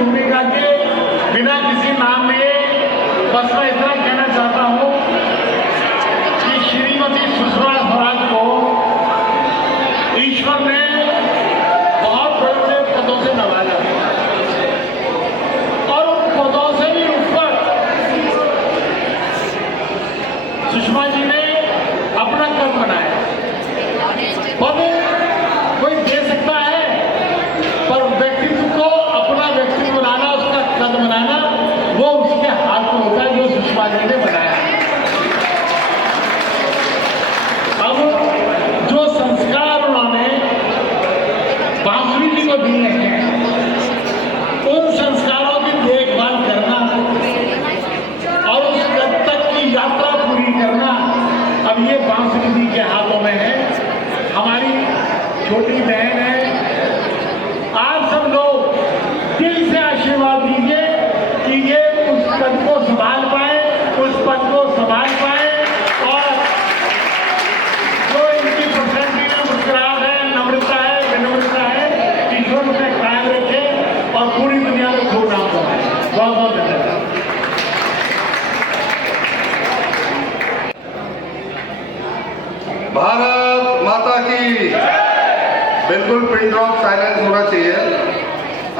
भूमिका के बिना किसी नाम लिए बस मैं इतना कहना चाहता हूं कि श्रीमती सुषमा स्वराज को ईश्वर ने बहुत बड़े बड़े पदों से नवाजा और उन पदों से भी ऊपर सुषमा जी ने अपना कद बनाया। पद कोई दे सकता है, पर व्यक्तित्व को अपना व्यक्तित्व बनाना, उसका कद बनाना, वो उसके हाथ में होता है, जो सुषमा जी ने बनाया। अब जो संस्कार उन्होंने बांसुरी जी को दिए हैं, उन संस्कारों की देखभाल करना और उस कद तक की यात्रा पूरी करना अब ये बांसुरी जी के हाथों में है। हमारी छोटी बहन है, आप सब लोग दिल से आशीर्वाद दीजिए कि ये उस पद को संभाल पाए, उस पद को संभाल पाए और जो इनकी पर्सनैलिटी में मुस्कुराहट है, नम्रता है, विनम्रता है, ईश्वर उसे कायम रखे और पूरी दुनिया में खूब नाम कमाए। बहुत बहुत धन्यवाद। भारत माता की बिल्कुल पिन ड्रॉप साइलेंस होना चाहिए।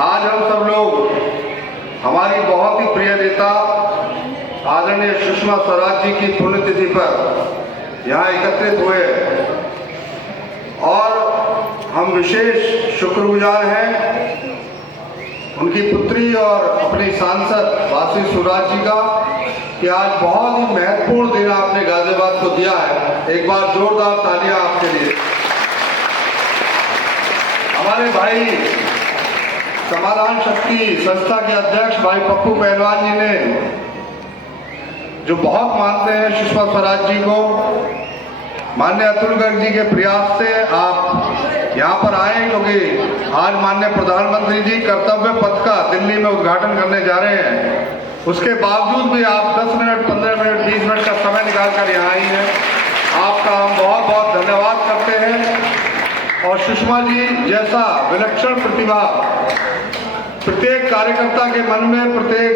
आज हम सब लोग हमारी बहुत ही प्रिय नेता आदरणीय सुषमा स्वराज जी की पुण्यतिथि पर यहाँ एकत्रित हुए और हम विशेष शुक्रगुजार हैं उनकी पुत्री और अपनी सांसद वासी स्वराज जी का कि आज बहुत ही महत्वपूर्ण दिन आपने गाजियाबाद को दिया है। एक बार जोरदार तालियां आपके लिए। हमारे भाई समाधान शक्ति संस्था के अध्यक्ष भाई पप्पू पहलवान जी ने जो बहुत मानते हैं सुषमा स्वराज जी को, माननीय अतुल गर्ग जी के प्रयास से आप यहाँ पर आए, क्योंकि आज माननीय प्रधानमंत्री जी कर्तव्य पथ का दिल्ली में उद्घाटन करने जा रहे हैं। उसके बावजूद भी आप 10 मिनट, 15 मिनट, 20 मिनट का समय निकाल कर यहाँ आई हैं। आपका हम बहुत बहुत धन्यवाद करते हैं। और सुषमा जी जैसा विलक्षण प्रतिभा प्रत्येक कार्यकर्ता के मन में, प्रत्येक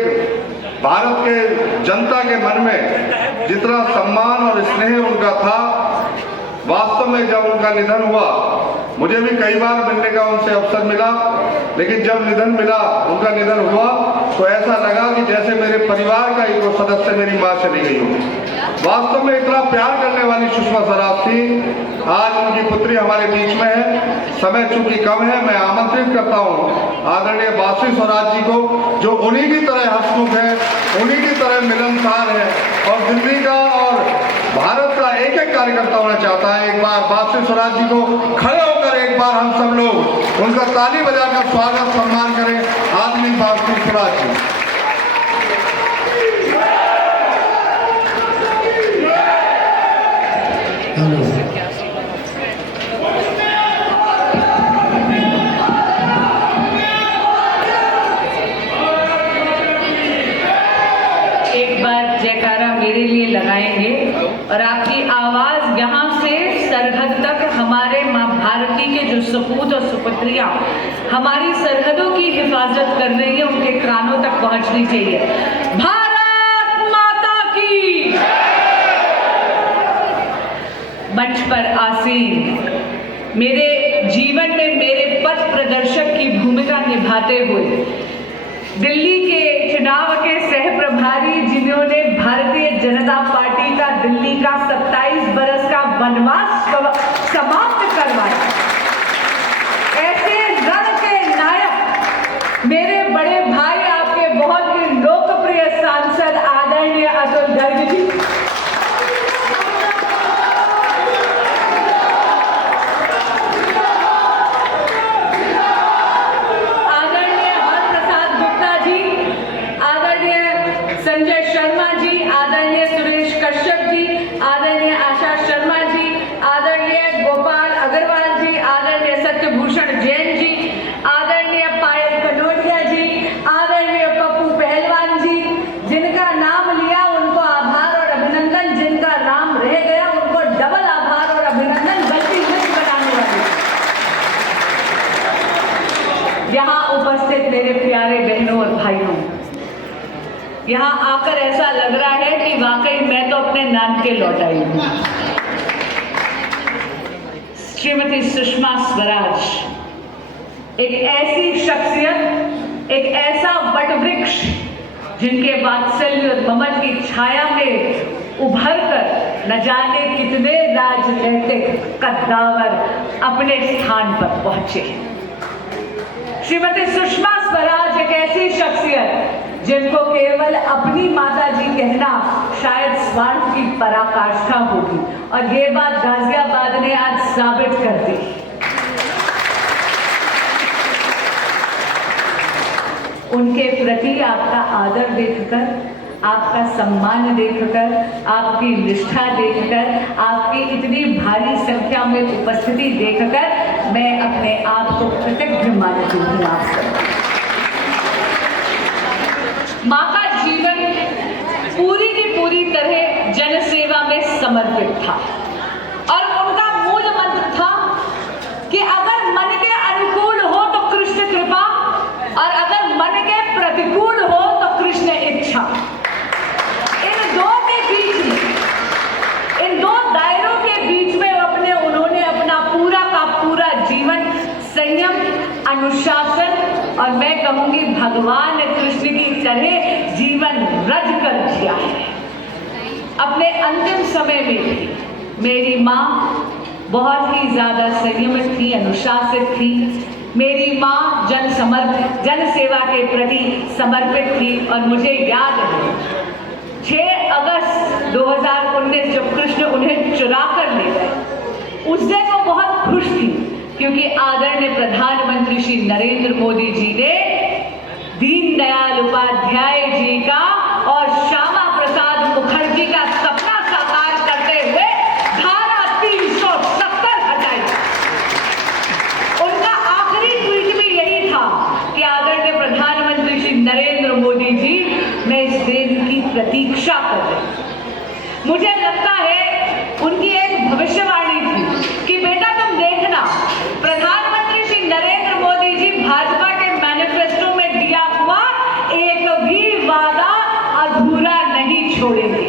भारत के जनता के मन में जितना सम्मान और स्नेह उनका था, वास्तव में जब उनका निधन हुआ, मुझे भी कई बार मिलने का उनसे अवसर मिला, लेकिन जब उनका निधन हुआ तो ऐसा लगा कि जैसे मेरे परिवार का एक सदस्य मेरी माँ चली गई हो। वास्तव में इतना प्यार करने वाली सुषमा स्वराज थी। आज उनकी पुत्री हमारे बीच में है। समय चूंकि कम है, मैं आमंत्रित करता हूँ आदरणीय वासी स्वराज जी को, जो उन्हीं की तरह हंसमुख है, उन्हीं की तरह मिलनसार है और दिल्ली का और भारत का एक एक कार्यकर्ता होना चाहता है। एक बार वासी स्वराज जी को खड़े होकर एक बार हम सब लोग उनका ताली बजाकर स्वागत सम्मान करें। आदमी वासी स्वराज जी। एक बार जयकारा मेरे लिए लगाएंगे और आपकी आवाज यहाँ से सरहद तक हमारे माँ भारती के जो सपूत और सुपुत्रियां हमारी सरहदों की हिफाजत कर रही है, उनके कानों तक पहुंचनी चाहिए। भारत माता की। मंच पर आसीन मेरे जीवन में मेरे पथ प्रदर्शक की भूमिका निभाते हुए दिल्ली के चुनाव के सह प्रभारी, जिन्होंने भारतीय जनता पार्टी का दिल्ली का 27 बरस का वनवास समाप्त करवाया, ऐसे रण के नायक मेरे बड़े भाई, आपके बहुत ही लोकप्रिय सांसद आदरणीय अतुल गर्ग जी, भूषण जैन जी, आदरणीय पायल कनोडिया जी, यहाँ आकर ऐसा लग रहा है कि वाकई मैं तो अपने नानके लौट आई हूँ। श्रीमती सुषमा स्वराज एक ऐसी शख्सियत, एक ऐसा वटवृक्ष जिनके वात्सल्य और ममता की छाया में उभर कर न जाने कितने राजनीतिक कद्दावर अपने स्थान पर पहुंचे। श्रीमती सुषमा स्वराज एक ऐसी शख्सियत जिनको केवल अपनी माता जी कहना शायद स्वार्थ की पराकाष्ठा होगी, और ये बात गाजियाबाद ने आज साबित कर दी। उनके प्रति आपका आदर देखकर, आपका सम्मान देखकर, आपकी निष्ठा देखकर, आपकी इतनी भारी संख्या में उपस्थिति देखकर मैं अपने आप को कृतज्ञ मानती हूँ आपसे। माँ का जीवन पूरी की पूरी तरह जनसेवा में समर्पित था, और उनका मूल मंत्र था कि अगर मन के अनुकूल हो तो कृष्ण कृपा, और अगर मन के प्रतिकूल हो तो कृष्ण इच्छा। इन दो के बीच में, इन दो दायरों के बीच में उन्होंने अपना पूरा का पूरा जीवन संयम, अनुशासन और मैं कहूंगी भगवान कृष्ण की तरह जीवन रज कर जिया है। अपने अंतिम समय में भी मेरी माँ बहुत ही ज्यादा संयमित थी, अनुशासित थी। मेरी माँ जन सेवा के प्रति समर्पित थी, और मुझे याद है 6 अगस्त 2019 जब कृष्ण उन्हें चुरा कर ले गए, उस दिन वो बहुत खुश थी, क्योंकि आदरणीय प्रधानमंत्री श्री नरेंद्र मोदी जी ने दीनदयाल उपाध्याय जी का और श्यामा प्रसाद मुखर्जी का सपना साकार करते हुए धारा 370 हटाई। उनका आखिरी ट्वीट भी यही था कि आदरणीय प्रधानमंत्री श्री नरेंद्र मोदी जी, मैं इस दिन की प्रतीक्षा कर रही। मुझे लगता है उनकी एक भविष्यवाणी थी कि बेटा तुम देखना, प्रधानमंत्री श्री नरेंद्र मोदी जी भाजपा के मैनिफेस्टो में दिया हुआ एक भी वादा अधूरा नहीं छोड़ेंगे।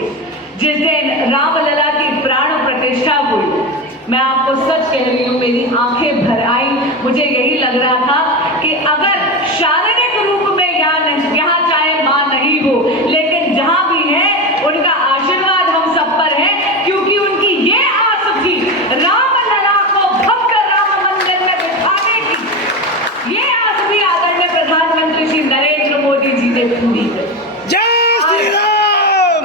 जिस दिन रामलला की प्राण प्रतिष्ठा हुई, मैं आपको सच कह रही हूँ, मेरी आंखें भर आई। मुझे यही लग रहा था कि अगर शारीरिक रूप में यहाँ चाहे माँ नहीं हो, लेकिन जहां भी है उनका आशीर्वाद हम सब पर है, क्योंकि उनकी ये आस थी रामलला को भव्य राम मंदिर में बिठाने की। ये आस भी आदरणीय प्रधानमंत्री श्री नरेंद्र मोदी जी ने पूरी की। जय श्री राम,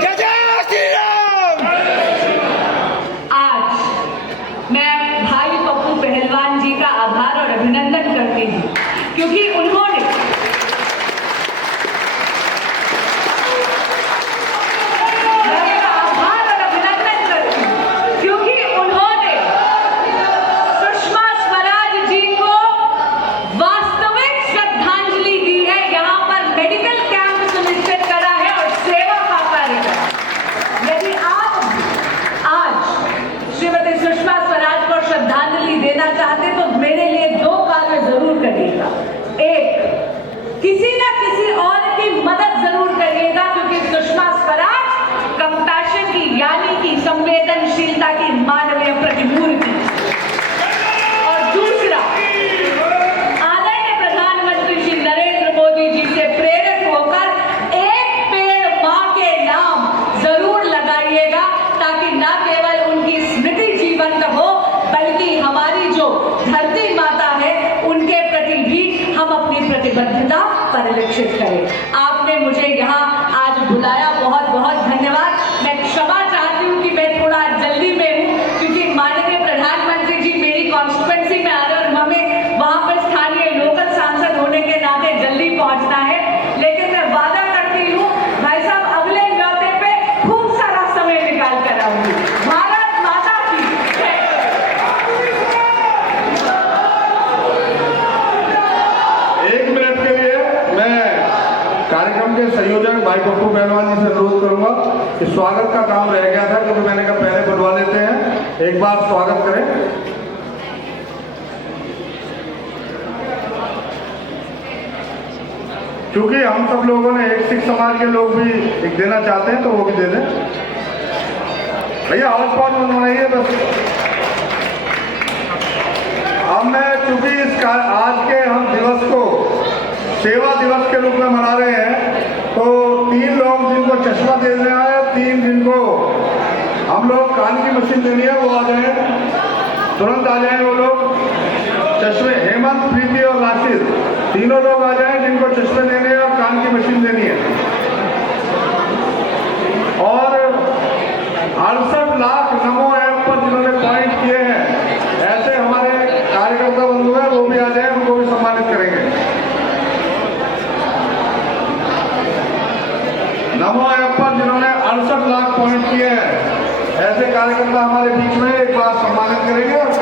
जय जय श्री राम। आज मैं भाई पप्पू पहलवान जी का आभार और अभिनंदन करती हूँ, क्योंकि उन्होंने सुषमा स्वराज जी को वास्तविक श्रद्धांजलि दी है। यहाँ पर मेडिकल कैंप सुनिश्चित करा है और सेवा का कार्य करा। यदि आप आज श्रीमती सुषमा स्वराज को श्रद्धांजलि देना चाहते तो मेरे लिए 2 कार्य जरूर करिएगा। एक, किसी न किसी और की मदद जरूर करिएगा, क्योंकि सुषमा स्वराज कंपैशन की यानी कि संवेदनशीलता की मानवीय प्रतिमूर्ति। और दूसरा, आदरणीय प्रधानमंत्री श्री नरेंद्र मोदी जी से प्रेरित होकर एक पेड़ मां के नाम जरूर लगाइएगा, ताकि न केवल उनकी स्मृति जीवंत हो, बल्कि हमारी जो धरती माता है उनके प्रति भी हम अपनी प्रतिबद्धता परिलक्षित करें। आपने मुझे यहाँ आज बुलाया, बहुत बहुत धन्यवाद। मैं क्षमा चाहती हूँ कि मैं थोड़ा जल्दी में हूँ, क्योंकि माननीय प्रधानमंत्री जी मेरी कॉन्स्टिट्यूएंसी में आ रहे हैं और हमें वहाँ पर स्थानीय लोकल सांसद होने के नाते जल्दी पहुँचना है। लेकिन मैं वादा करती हूँ भाई साहब, अगले न्योते पे खूब सारा समय निकाल कर आऊंगी। भारत माता की जय। एक मिनट के लिए मैं कार्यक्रम के संयोजक भाई पप्पू पहलवान जी से अनुरोध करूंगा कि स्वागत का काम रह गया था, क्योंकि मैंने कहा पहले बुलवा लेते हैं, एक बार स्वागत करें। क्योंकि हम सब लोगों ने एक सिख समाज के लोग भी एक देना चाहते हैं तो वो भी दे दें भैया। हॉटस्पॉट बनवाइए बस। अब मैं चूंकि आज के हम दिवस को सेवा दिवस के रूप में मना रहे हैं, तो 3 लोग जिनको चश्मा देना है, 3 जिनको हम लोग कान की मशीन देनी है, वो आ जाए, तुरंत आ जाए वो लोग। चश्मे हेमंत, प्रीति और राशिद, तीनों लोग आ जाएं जिनको चश्मे देने हैं और कान की मशीन देनी है। और 68 लाख नमो ऐप पर जिन्होंने पॉइंट किए हैं, ऐसे हमारे कार्यकर्ता बंधु हैं, वो भी आ जाए, उनको भी सम्मानित करेंगे। नमो ऐप पर जिन्होंने 68 लाख पॉइंट किए हैं, ऐसे कार्यकर्ता हमारे बीच में एक बार सम्मानित करेंगे और